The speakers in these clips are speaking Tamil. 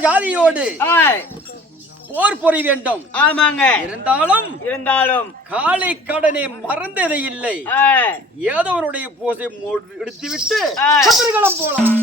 ஜாதியோடு போர் பொறி வேண்டும். ஆமாங்க. இருந்தாலும் இருந்தாலும் காலை கடனை மறந்ததே இல்லை. ஏதோனுடைய பூசை எடுத்து விட்டு போலாம்.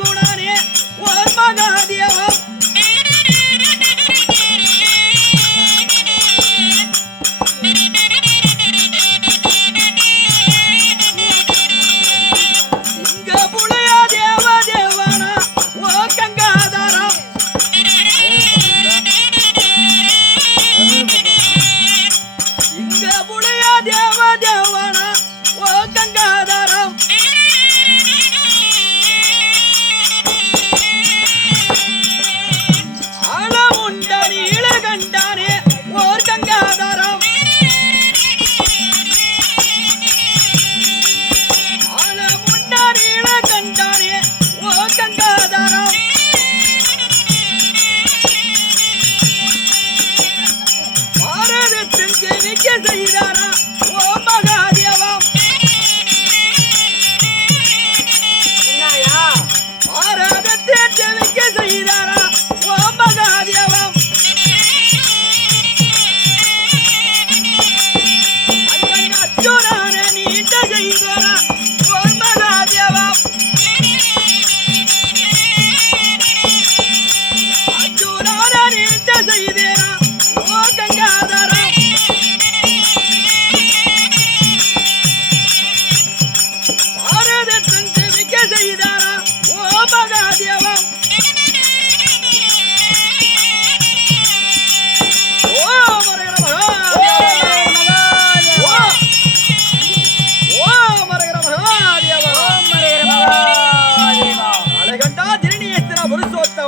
குணனே ஓர்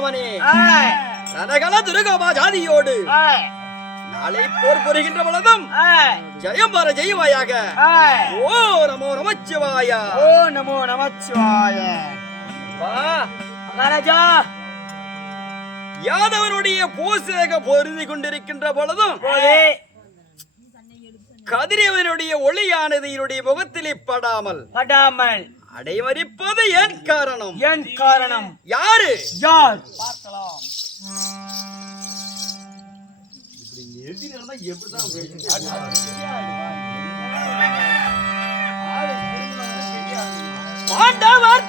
மாமனே ரணகல துருகோபா ஜாதியோடு. நாளை போர் புரிகின்ற பொழுதும் ஜெயம் வர ஜெயவாயாக ஓ நமோ நமச்சிவாய. ஓ நமோ நமச்சிவாய. மகாராஜா. யாதவனுடைய பூசேக பொருந்தி கொண்டிருக்கின்ற பொழுதும் கதிரவனுடைய ஒளியானது என்னுடைய முகத்திலே படாமல் படாமல். அடைவரிப்பது ஏன் காரணம்? ஏன் காரணம்? யாரு? யார்? பார்க்கலாம். பாண்டவர்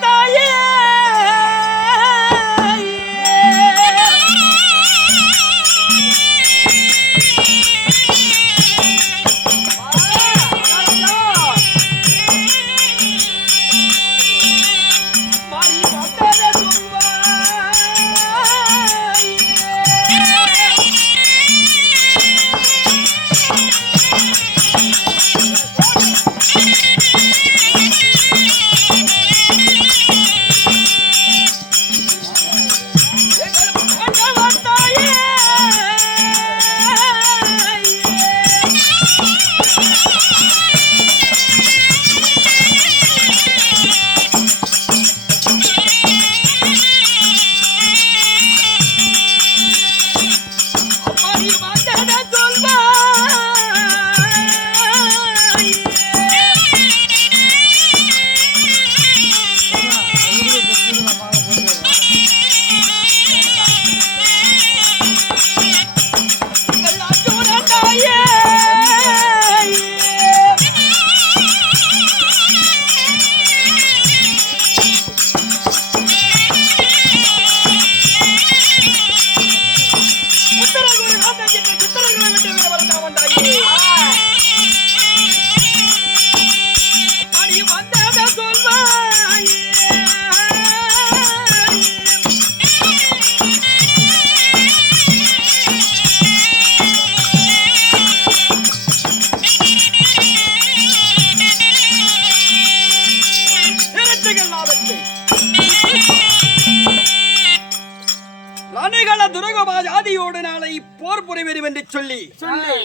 ஜாதியோடு நாளை போர் புரிவரும் என்று சொல்லி. சொல்லி.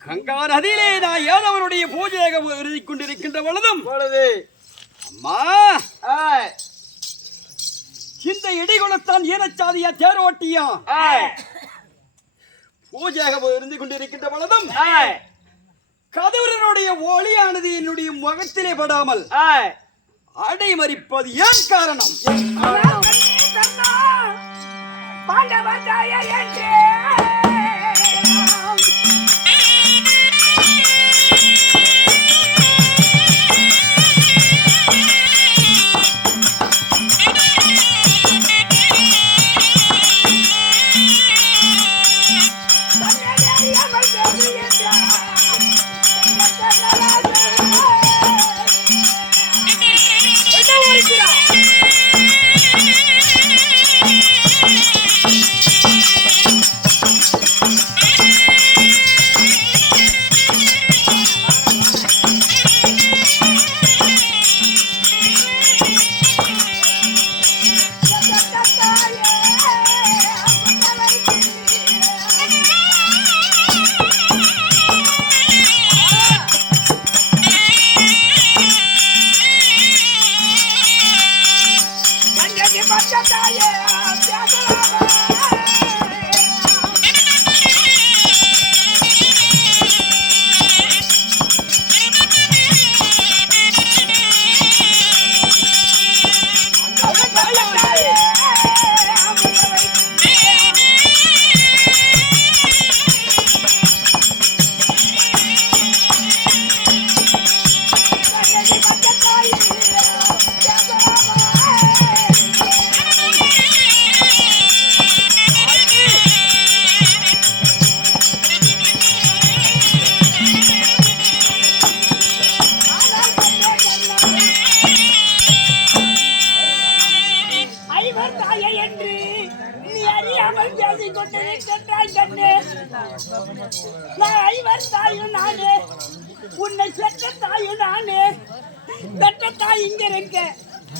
கங்கா நதியிலே நான் ஏதவனுடைய பூஜையாக எழுதி கொண்டிருக்கின்ற பொழுதும் பொழுது அம்மா இந்த இடிகுலத்தான் ஈனச்சாதியா தேரோட்டியா? பூஜையாக இருந்து கொண்டிருக்கின்ற பொழுதும் ஆய். கதிரனுடைய ஒளியானது என்னுடைய முகத்திலே படாமல் அடைமறிப்பது ஏன் காரணம்? ஐவர்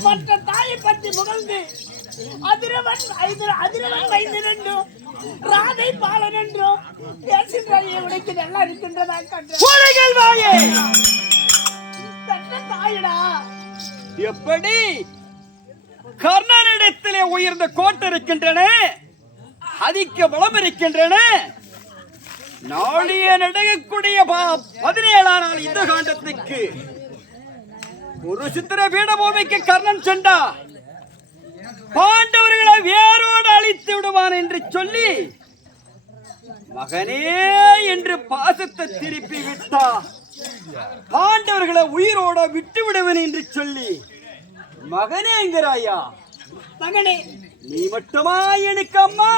மற்ற தாயை பற்றி புகழ்ந்து அதிரவன் அதிரவன் நின்றும் ராதை பாலன் என்றும் பேசுகிறாயே உனக்கு நல்லா இருக்கின்றதா பூனைகள் வாயே! தாயடா. எப்படி? கர்ணனிடத்திலே உயர்ந்த கோட்டை இருக்கின்றன அதிக பலம் இருக்கின்றன. நாளிய நடக்கக்கூடிய பதினேழாம் நாள் இந்த காண்டத்துக்கு ஒரு சித்திர பீடபூமிக்கு கர்ணன் சென்றார் பாண்டவர்களை வேரோடு அழித்து விடுவான் என்று சொல்லி மகனே என்று பாசத்தை திருப்பி விட்டார் பாண்டவர்களை உயிரோட விட்டு விடுவேன் என்று சொல்லி மகனே என்கிறாயா? மகனே. நீ மட்டுமா எனக்கு அம்மா?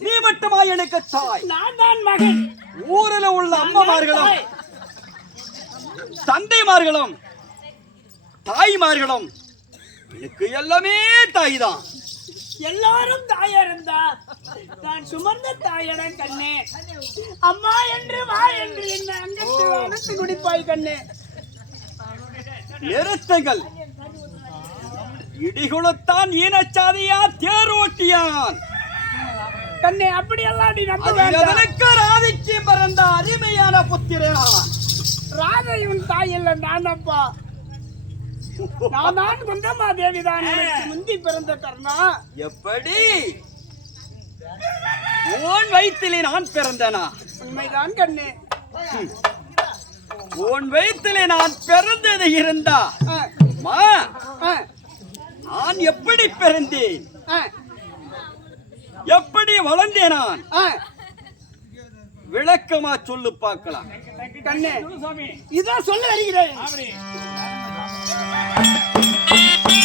நீ மட்டுமா எனக்கு தாய்? நான் தான் மகன். ஊரில் உள்ள அம்மமார்களும். தந்தைமார்களும் தாய்மார்களும் எனக்கு எல்லாமே தாய் தான் எல்லாரும் தாயா இருந்தா நான் சுமந்த தாயட கண்ணே. அம்மா என்று வா என்று என்ன அங்கத்து குடிப்பாய் கண்ணே. நிறுத்துங்கள் இடிகுலத்தான் ஈனச்சாதியா தேரோட்டியான். கண்ணே அப்படி எல்லாம் நீ நம்ப வேண்டாம். ராதிக்கு பிறந்த அருமையான புத்திரனான் ராதை உன் தாய் இல்ல நான் அப்பா நான் தான் குந்தம்மா தேவி தான். முந்தி பிறந்த கர்ணா. எப்படி? உன் வயிற்றிலே நான் பிறந்தனா? உண்மைதான் கண்ணே. உன் வயிற்றிலே நான் பிறந்தது இருந்தா? ஆ, மா நான் எப்படி பிறந்தேன்? ஆ, எப்படி வளர்ந்தேன் நான்? ஆ. விளக்கமா சொல்லு பார்க்கலாம். கண்ணே இதான் சொல்ல வருகிறேன். Thank you.